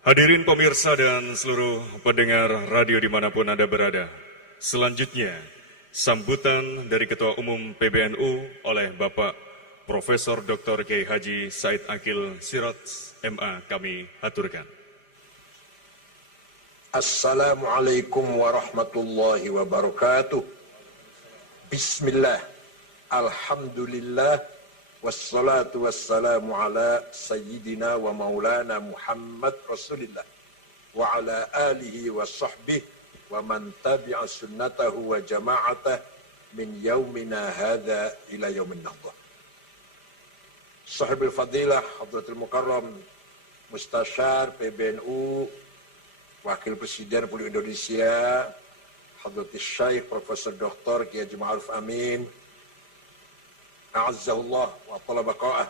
Hadirin pemirsa dan seluruh pendengar radio dimanapun Anda berada. Selanjutnya, sambutan dari Ketua Umum PBNU oleh Bapak Profesor Dr. Kiai Haji Said Akil Siraj, MA kami haturkan. Assalamualaikum warahmatullahi wabarakatuh. Bismillah, alhamdulillah, wassalatu wassalamu ala sayyidina wa maulana Muhammad Rasulillah wa ala alihi wa sahbihi wa man tabi'a sunnatahu wa jama'atah min yaumina hadha ila yaumin nahdah. Sahibul Fadilah Hadratul Mukarram Mustasyar PBNU, Wakil Presiden Republik Indonesia Hadratul Syekh Profesor Dr. Kiai Haji Ma'ruf Amin A'azzahullah wa tala baqa'ah.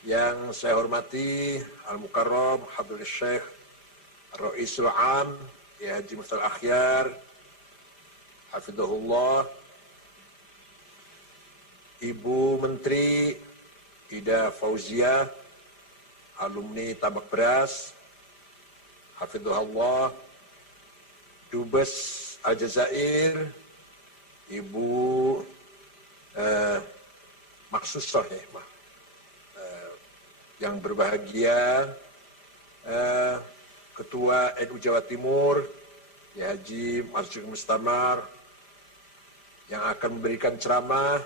Yang saya hormati Al-Mukarram Hadratul Syekh Ar-Ra'isul Am Kiai Haji Muftal Akhyar Hafidhahullah, Ibu Menteri Ida Fauzia, alumni Tabak Beras Hafidhahullah, Dubes Aljazair, Ibu Maksusah yang berbahagia, Ketua NU Jawa Timur, Ya Haji Marsyid Mustamar, yang akan memberikan ceramah,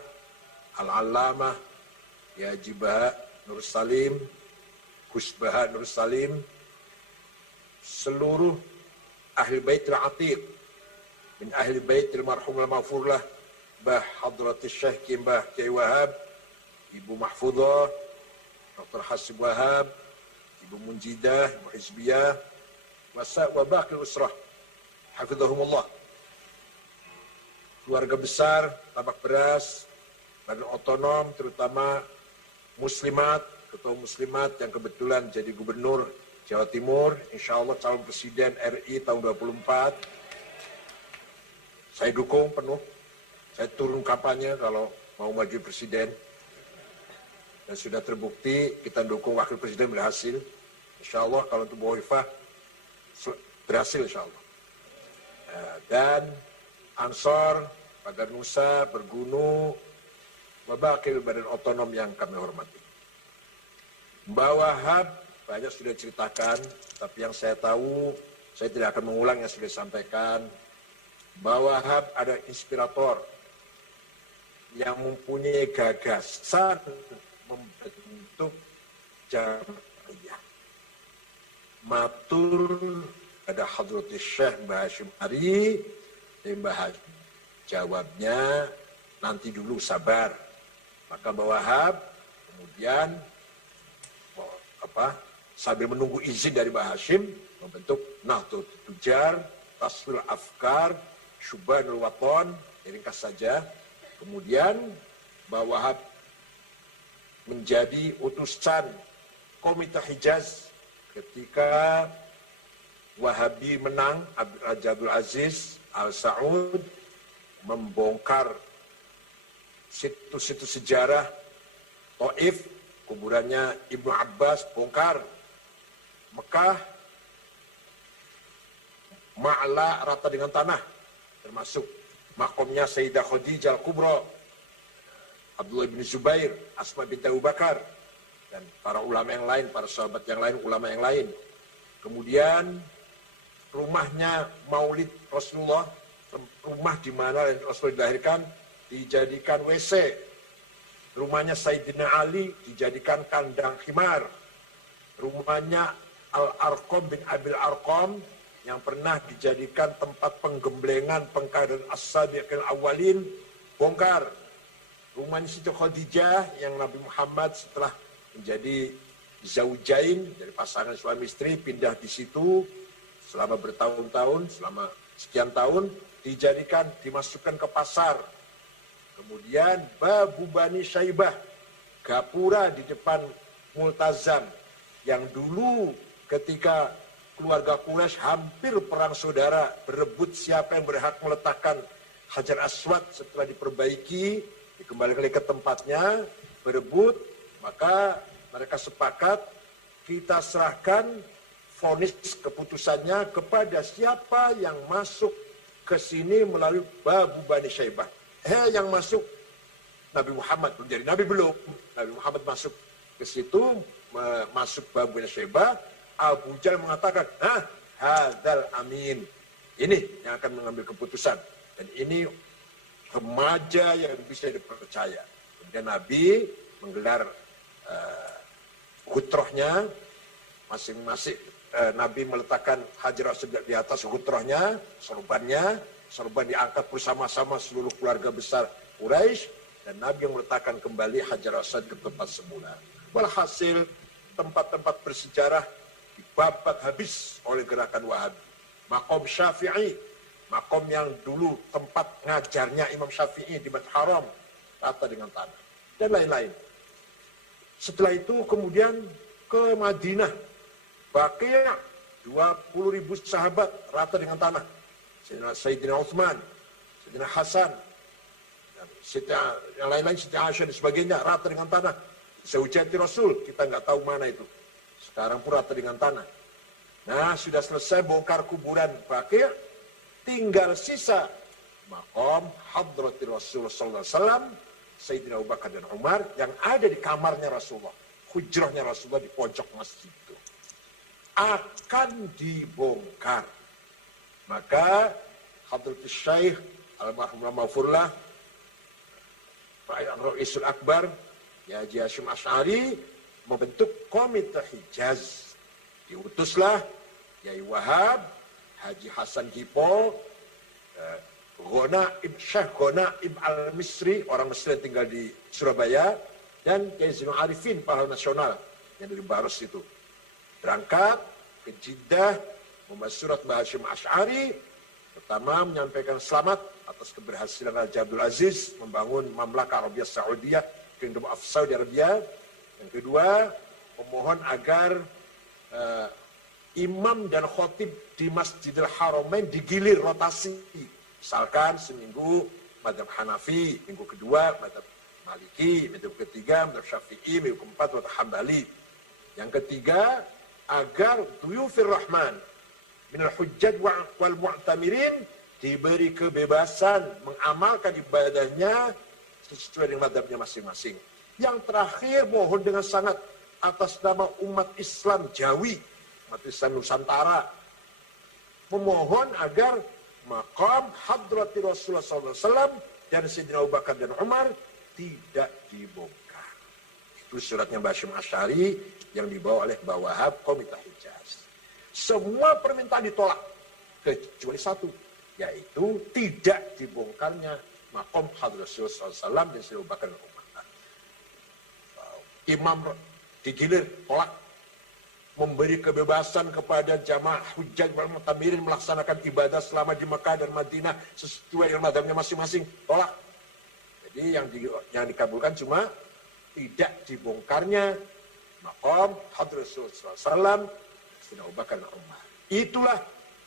Al-Allamah, Ya Haji Baha Nur Salim, Gus Baha Nur Salim, seluruh ahli baitil atiq, min ahli baitil marhum al-maghfurlah, Bah Hadratus Syekh Kimbah Kiai Wahab, Ibu Mahfudzah, Dr. Hasib Wahab, Ibu Munjidah, Ibu Hizbiyah, wa baqi usrah, hafizahumullah. Keluarga besar Tabak Beras, Badan Otonom, terutama muslimat, ketua muslimat yang kebetulan jadi gubernur Jawa Timur, insya Allah calon presiden RI tahun 2024. Saya dukung penuh, saya turun kampanye kalau mau maju presiden. Dan sudah terbukti kita dukung wakil presiden berhasil. Insya Allah kalau untuk Bu Hovifah berhasil insya Allah. Dan Ansor, Pagar Nusa, Bergunu, Wakil Badan Otonom yang kami hormati. Mbak Wahab banyak sudah ceritakan, tapi yang saya tahu, saya tidak akan mengulang yang sudah disampaikan. Mbak Wahab ada inspirator yang mempunyai gagasan membentuk jamaah. Matur ada Hadratus Syekh Mbah Hashim Ari, Mbah Hashim jawabnya nanti dulu sabar. Maka Mbak Wahab kemudian sambil menunggu izin dari Mbah Hashim membentuk Nahdlatul Tujar, Tasfil Afkar, Syubanul Waton, ringkas saja. Kemudian Mbah Wahab menjadi utusan Komite Hijaz ketika Wahabi menang, Raja Abdul Aziz Al Saud membongkar situs-situs sejarah Taif, kuburannya Ibnu Abbas bongkar, Mekah Ma'la rata dengan tanah, termasuk makomnya Sayyidah Khadijah Al-Kubra, Abdullah bin Zubair, Asma binti Abu Bakar, dan para ulama yang lain, para sahabat yang lain, ulama yang lain. Kemudian rumahnya Maulid Rasulullah, rumah di mana Rasulullah dilahirkan, dijadikan WC. Rumahnya Sayyidina Ali dijadikan kandang khimar. Rumahnya Al-Arqam bin Abil Arqam yang pernah dijadikan tempat penggemblengan pengkaderan as-sabiqil awalin bongkar. Rumahnya Siti Khadijah yang Nabi Muhammad setelah menjadi zaujain, dari pasangan suami istri, pindah di situ selama bertahun-tahun, selama sekian tahun, dijadikan, dimasukkan ke pasar. Kemudian Babu Bani Syaibah, gapura di depan Multazam, yang dulu ketika keluarga Quraisy hampir perang saudara, berebut siapa yang berhak meletakkan Hajar Aswad setelah diperbaiki, dikembalikan ke tempatnya, berebut, maka mereka sepakat kita serahkan vonis keputusannya kepada siapa yang masuk ke sini melalui Babu Bani Syaibah. Yang masuk Nabi Muhammad, belum jadi Nabi belum. Nabi Muhammad masuk ke situ, masuk Babu Bani Syaibah. Abu Jahal mengatakan, hadzal amin. Ini yang akan mengambil keputusan. Dan ini remaja yang bisa dipercaya. Kemudian Nabi menggelar hutrohnya, masing-masing Nabi meletakkan Hajar Aswad di atas hutrohnya, sorban diangkat bersama-sama seluruh keluarga besar Quraisy, dan Nabi yang meletakkan kembali Hajar Aswad ke tempat semula. Walhasil tempat-tempat bersejarah dibabat habis oleh gerakan Wahabi. Makom Syafi'i, makom yang dulu tempat ngajarnya Imam Syafi'i di Masjid Haram, rata dengan tanah, dan lain-lain. Setelah itu kemudian ke Madinah, Baqi' 20.000 sahabat rata dengan tanah. Sayyidina Utsman, Sayyidina Hasan, yang lain-lain, Sayyidina Aisyah dan sebagainya rata dengan tanah. Zaujati Rasul, kita nggak tahu mana itu. Sekarang pun rata dengan tanah. Nah, sudah selesai bongkar kuburan Baqi', tinggal sisa makom Hadrati Rasulullah SAW, Sayyidina Abu Bakar dan Umar yang ada di kamarnya Rasulullah, hujrahnya Rasulullah di pojok masjid itu, akan dibongkar. Maka Hadratus Syekh Almarhum Mahfurullah Ra'isul Akbar ya Haji Hasyim Asy'ari membentuk Komite Hijaz. Diutuslah Yai Wahab, Haji Hasan Kipo, Syekh Ghonaib Al-Misri, orang Mesir yang tinggal di Surabaya, dan Kiai Zainul Arifin, pahlawan nasional yang dari Baros itu. Berangkat ke Jeddah, membaca surat Mbah Hasyim Asy'ari, pertama menyampaikan selamat atas keberhasilan Raja Abdul Aziz membangun Mamlaka Arabia Saudiyah, Kingdom of Saudi Arabia. Yang kedua, memohon agar imam dan khotib di Masjidil Haramain digilir rotasi. Misalkan seminggu mazhab Hanafi, minggu kedua mazhab Maliki, minggu ketiga mazhab Syafi'i, minggu keempat mazhab Hambali. Yang ketiga, agar duyufir rahman minal hujjaj wal mu'tamirin diberi kebebasan mengamalkan ibadahnya sesuai dengan mazhabnya masing-masing. Yang terakhir, mohon dengan sangat atas nama umat Islam Jawi, umat Islam Nusantara, memohon agar maqam Hadrati Rasulullah SAW dan Sayyidina Abu Bakar dan Umar tidak dibongkar. Itu suratnya Mbah Hasyim Asy'ari yang dibawa oleh Mbah Wahab, Komite Hijaz. Semua permintaan ditolak, kecuali satu, yaitu tidak dibongkarnya maqam Hadrati Rasulullah SAW dan Sayyidina Abu Bakar dan Umar. Imam digilir, tolak. Memberi kebebasan kepada jamaah hujjaj wal mu'tamirin melaksanakan ibadah selama di Mekah dan Madinah sesuai dengan mazhabnya masing-masing, tolak. Jadi yang dikabulkan cuma tidak dibongkarnya maqam Hadratus Rasulullah SAW, Sayyidina Abu Bakar dan Umar. Itulah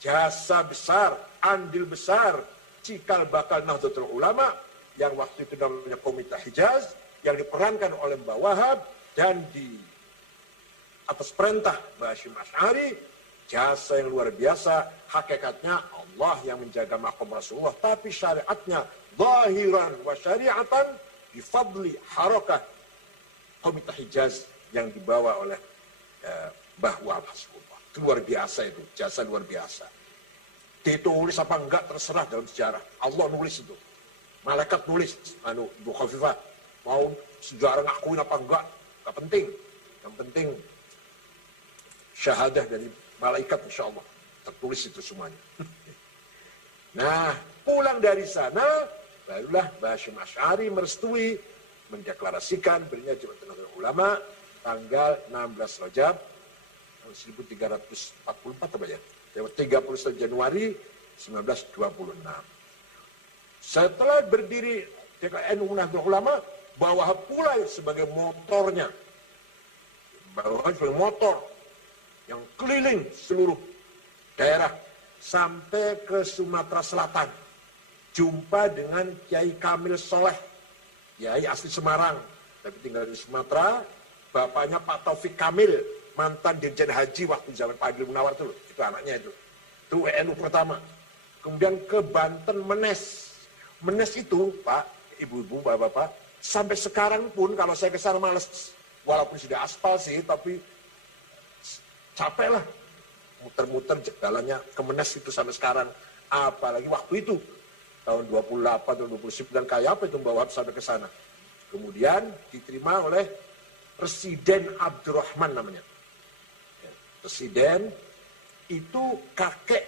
jasa besar, andil besar, cikal bakal Nahdlatul Ulama yang waktu itu namanya Komite Hijaz, yang diperankan oleh Mbah Wahab dan di atas perintah Mbah Hasyim Asy'ari. Jasa yang luar biasa. Hakikatnya Allah yang menjaga maqam Rasulullah, tapi syariatnya zahiran wa syari'atan bifadli harakah Komite Hijaz yang dibawa oleh Mbah Wahab Hasbullah. Itu luar biasa, itu jasa luar biasa. Ditulis apa enggak terserah dalam sejarah. Allah nulis itu. Malaikat nulis, Bu Khafifah, mau sejarah ngakuin apa enggak penting. Yang penting syahadah dari malaikat, insya Allah tertulis itu semuanya. Nah, pulang dari sana barulah Mbah Hasyim Asy'ari merestui, mendeklarasikan belinya Jabatan Ulama tanggal 16 Rajab tahun 1344 apa ya? 31 Januari 1926. Setelah berdiri TKN Nahdlatul Ulama, Mbah Wahab pula sebagai motornya. Mbah Wahab sebagai motor yang keliling seluruh daerah sampai ke Sumatera Selatan. Jumpa dengan Kiai Kamil Soleh, Kiai asli Semarang, tapi tinggal di Sumatera. Bapaknya Pak Taufik Kamil, mantan Dirjen Haji waktu zaman Pak Adil Munawar itu loh, itu anaknya itu. Itu WNU pertama. Kemudian ke Banten Menes. Menes itu, Pak, Ibu-ibu, Bapak-bapak, sampai sekarang pun kalau saya ke sana males, walaupun sudah aspal sih, tapi capek lah. Muter-muter jalannya ke Menes itu sampai sekarang. Apalagi waktu itu, tahun 28, tahun 29, kayak apa itu Mbak Wahab sampai ke sana. Kemudian diterima oleh Presiden Abdurrahman namanya. Presiden itu kakek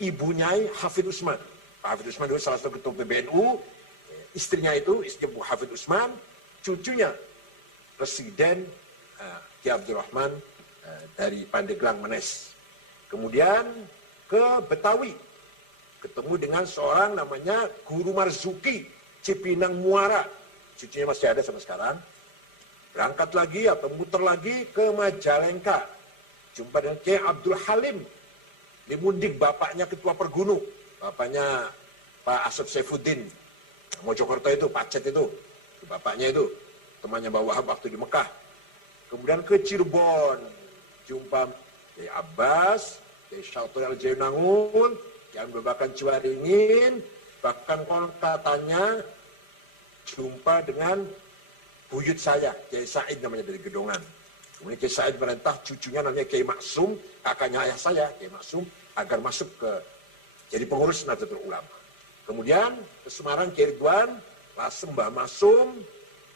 ibunya Hafid Usman. Pak Hafid Usman dulu salah satu ketua PBNU, istrinya itu, istri Bu Hafid Usman, cucunya Presiden Ki Abdurrahman dari Pandeglang Menes. Kemudian ke Betawi, ketemu dengan seorang namanya Guru Marzuki, Cipinang Muara, cucunya masih ada sampai sekarang. Berangkat lagi atau muter lagi ke Majalengka, jumpa dengan Kiai Abdul Halim, Limundik, bapaknya Ketua Pergunu, bapaknya Pak Asep Saifuddin, Mojokerto itu, Pacet itu, bapaknya itu, temannya Mbak Wahab waktu di Mekah. Kemudian ke Cirebon, jumpa Kiai Abbas, Kiai Syautul Al-Jainangun, yang berbakan Ciwaringin, bahkan katanya jumpa dengan buyut saya, Kiai Said namanya dari Gedongan. Kemudian Kiai Said merintah cucunya namanya Kiai Maksum, kakaknya ayah saya, Kiai Maksum, agar masuk ke jadi pengurus Nahdlatul Ulama. Kemudian ke Semarang Kiai Ridwan, Lasem Mbah Masum,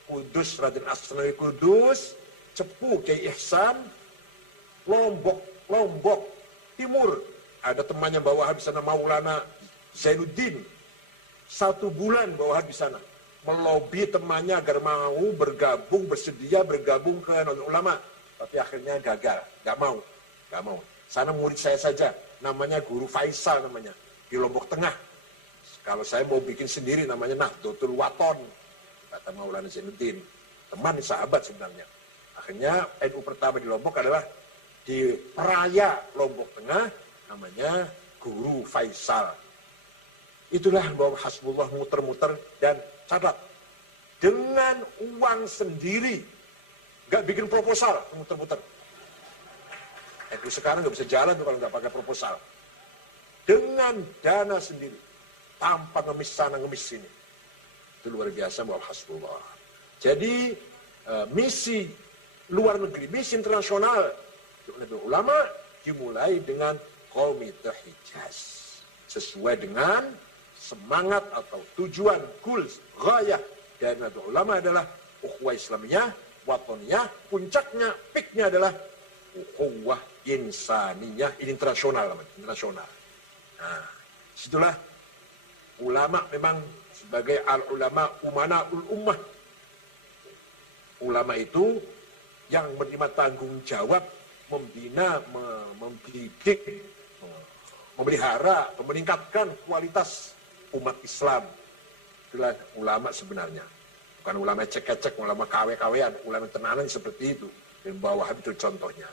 Kudus Raden Asnawi Kudus, Cepu Kiai Ihsan, Lombok Timur, ada temannya Mbak Wahab di sana, Maulana Zainuddin. 1 bulan Mbak Wahab di sana, melobi temannya agar mau bergabung, bersedia bergabung ke Nahdlatul Ulama. Tapi akhirnya gagal, nggak mau. Sana murid saya saja, namanya Guru Faisal namanya, di Lombok Tengah. Kalau saya mau bikin sendiri namanya Nahdlatul Waton, kata Maulana Zainuddin. Teman, sahabat sebenarnya. Akhirnya NU pertama di Lombok adalah di Peraya Lombok Tengah, namanya Guru Faisal. Itulah bahwa Hasbullah muter-muter dan catat. Dengan uang sendiri, nggak bikin proposal, muter-muter. NU sekarang nggak bisa jalan tuh kalau nggak pakai proposal. Dengan dana sendiri, tanpa ngemis sana ngemis sini. Itu luar biasa bahwa Hasbullah. Jadi misi luar negeri, misi internasional Nahdlatul Ulama dimulai dengan Komite Hijaz. Sesuai dengan semangat atau tujuan, goals, ghayah dari Nahdlatul Ulama adalah ukhuwah Islamiyah, watoniyah, puncaknya, peaknya adalah ukhuwah insaniyah, internasional. Nah, situlah ulama memang sebagai al-ulama umana'ul ummah. Ulama itu yang menerima tanggung jawab membina, mendidik, memelihara, meningkatkan kualitas umat Islam. Itulah ulama sebenarnya. Bukan ulama cek-cek, ulama kawe-kawean, ulama tenanan seperti itu. Dan bawah itu contohnya.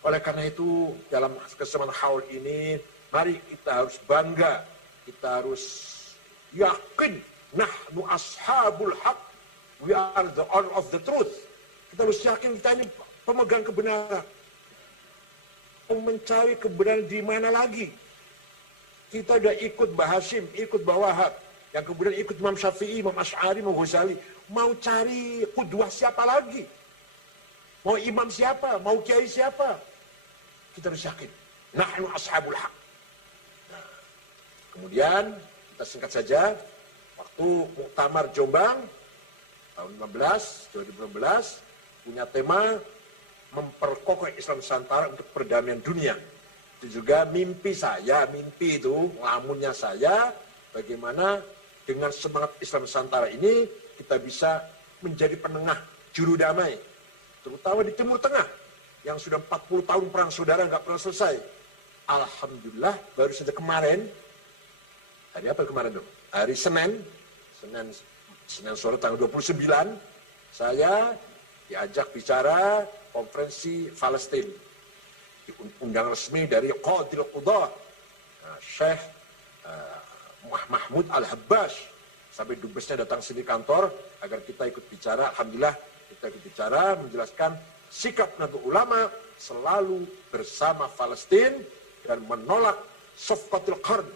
Oleh karena itu, dalam kesempatan haul ini, mari kita harus bangga, kita harus yakin, nahnu ashabul haq, we are the honor of the truth. Kita harus yakin kita ini pemegang kebenaran. Mencari kebenaran di mana lagi? Kita udah ikut Mbah Hashim, ikut Mbah Wahab, yang kemudian ikut Imam Syafi'i, Imam Asy'ari, Imam Ghazali. Mau cari qudwah siapa lagi? Mau imam siapa? Mau kiai siapa? Kita harus yakin. Nahnu ashabul haq. Nah, kemudian kita singkat saja, waktu Muktamar Jombang tahun 2015 punya tema memperkokoh Islam Nusantara untuk perdamaian dunia. Itu juga mimpi saya, mimpi itu lamunnya saya, bagaimana dengan semangat Islam Nusantara ini kita bisa menjadi penengah juru damai, terutama di Timur Tengah yang sudah 40 tahun perang saudara nggak pernah selesai. Alhamdulillah baru saja kemarin, hari apa kemarin dong? Hari Senin sore tanggal 29, saya diajak bicara konferensi Palestina. Undang resmi dari Qadil Qudah, Syekh Mahmud Al-Habbash. Sampai dubesnya datang sini kantor agar kita ikut bicara. Alhamdulillah kita ikut bicara menjelaskan sikap Nahdlatul Ulama selalu bersama Palestina dan menolak Safqatul Qarn.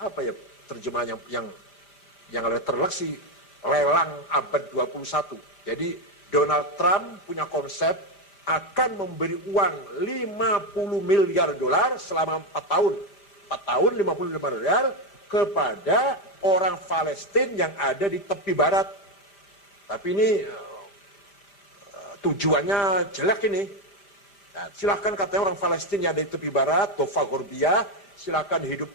Apa ya terjemahannya yang ada terleksi lelang abad 21. Jadi Donald Trump punya konsep akan memberi uang 50 miliar dolar selama 4 tahun. 4 tahun 50 miliar kepada orang Palestina yang ada di tepi barat. Tapi ini tujuannya jelek ini. Nah, silahkan katanya orang Palestina yang ada di tepi barat, Dofa Gorbia, silahkan hidup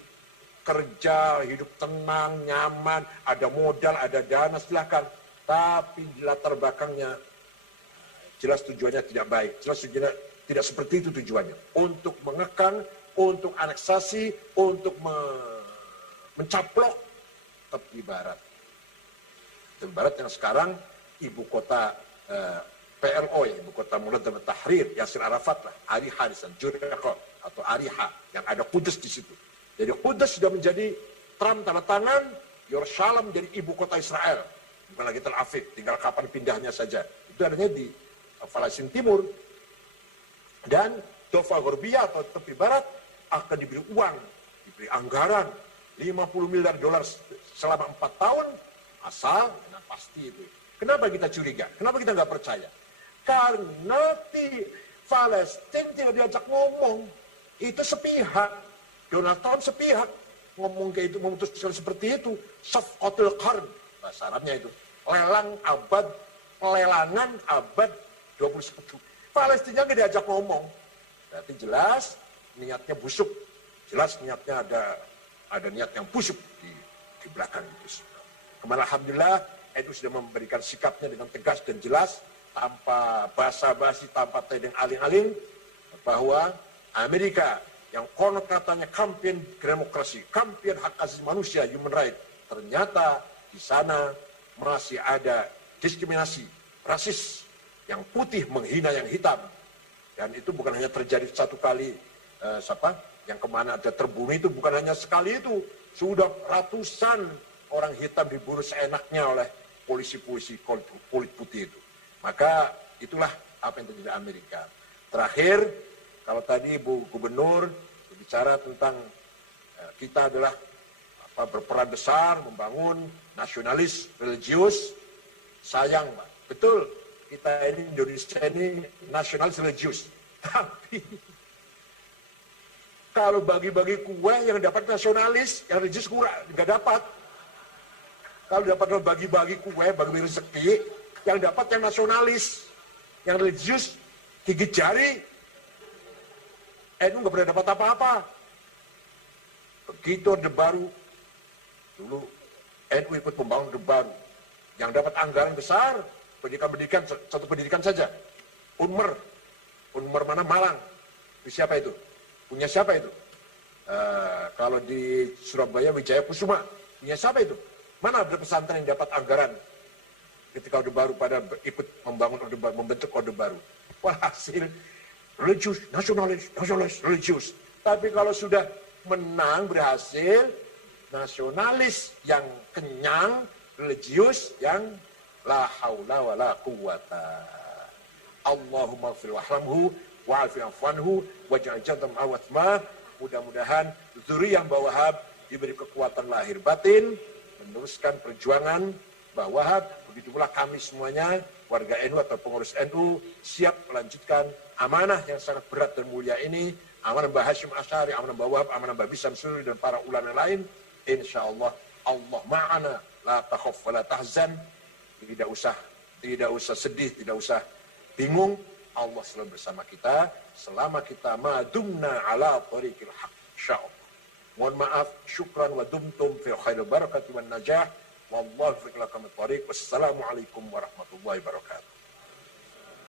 kerja, hidup tenang, nyaman, ada modal, ada dana, silahkan. Tapi di latar belakangnya jelas tujuannya tidak baik. Jelas tujuannya tidak seperti itu tujuannya. Untuk mengekang, untuk aneksasi, untuk mencaplok tepi barat. Tepi barat yang sekarang ibu kota PLO, ya, ibu kota Munadzamat Tahrir, Yasir Arafat lah, Ariha di sana, Jericho atau Ariha, yang ada Kudus di situ. Jadi Kudus sudah menjadi Trump tanda tangan, Yerusalem menjadi ibu kota Israel. Bukan lagi Tel Aviv, tinggal kapan pindahnya saja. Itu adanya di Palestina Timur. Dan Dofa Gorbia atau tepi barat akan diberi uang, diberi anggaran 50 miliar dolar selama 4 tahun, asal dengan pasti itu. Kenapa kita curiga? Kenapa kita nggak percaya? Karena Palestina tidak diajak ngomong. Itu sepihak. Donald Trump sepihak. Ngomong kayak itu, memutuskan seperti itu. Safqatul Qarn. Bahasa Arabnya itu. Pelelangan abad 21. Palestina nggak diajak ngomong. Berarti jelas niatnya busuk. Jelas niatnya ada niat yang busuk di belakang itu. Kemudian alhamdulillah NU sudah memberikan sikapnya dengan tegas dan jelas, tanpa basa-basi, tanpa tedeng aling-aling, bahwa Amerika yang konon katanya kampion demokrasi, kampion hak asasi manusia, human right, ternyata di sana masih ada diskriminasi, rasis, yang putih menghina yang hitam. Dan itu bukan hanya terjadi satu kali, yang kemana ada terbunuh itu bukan hanya sekali itu, sudah ratusan orang hitam dibunuh seenaknya oleh polisi-polisi kulit putih itu. Maka itulah apa yang terjadi di Amerika. Terakhir, kalau tadi Bu Gubernur berbicara tentang kita adalah berperan besar membangun nasionalis religius, sayang Pak, betul kita ini Indonesia ini nasionalis religius. Tapi kalau bagi-bagi kue yang dapat nasionalis, yang religius kurang, nggak dapat. Kalau dapat bagi-bagi kue, bagi rezeki, yang dapat yang nasionalis, yang religius, gigit jari, NU nggak pernah dapat apa-apa. Begitu Orde Baru, dulu NU ikut membangun Orde Baru, yang dapat anggaran besar, pendidikan, satu pendidikan saja, Unmer mana Malang, itu siapa itu? Punya siapa itu? Kalau di Surabaya Wijaya Kusuma, punya siapa itu? Mana ada pesantren yang dapat anggaran ketika Orde Baru pada ikut membangun Orde Baru, membentuk Orde Baru. Walhasil religius, nasionalis, religius. Tapi kalau sudah menang, berhasil, nasionalis yang kenyang, religius yang la haula wa la quwata. Allahumma fil wahlamhu wa'afi anhu waj'al jantam awatma. Mudah-mudahan zuriyah Mbah Wahab diberi kekuatan lahir batin, meneruskan perjuangan Mbah Wahab. Begitu pula kami semuanya, warga NU atau pengurus NU, siap melanjutkan amanah yang sangat berat dan mulia ini, amanah Mbah Hashim Asy'ari, amanah Mbah Wahab, amanah Mbah Bisam Suri, dan para ulama lain. Insyaallah, Allah ma'ana, la takhaf wa la tahzan. Tidak usah sedih, tidak usah bingung. Allah selalu bersama kita, selama kita madumna ala tariqil haq. Insyaallah. Mohon maaf, syukran wa dumtum fi khairil barakati wan najah. Wallahu fiqlakum at-tariq. Wassalamualaikum warahmatullahi wabarakatuh.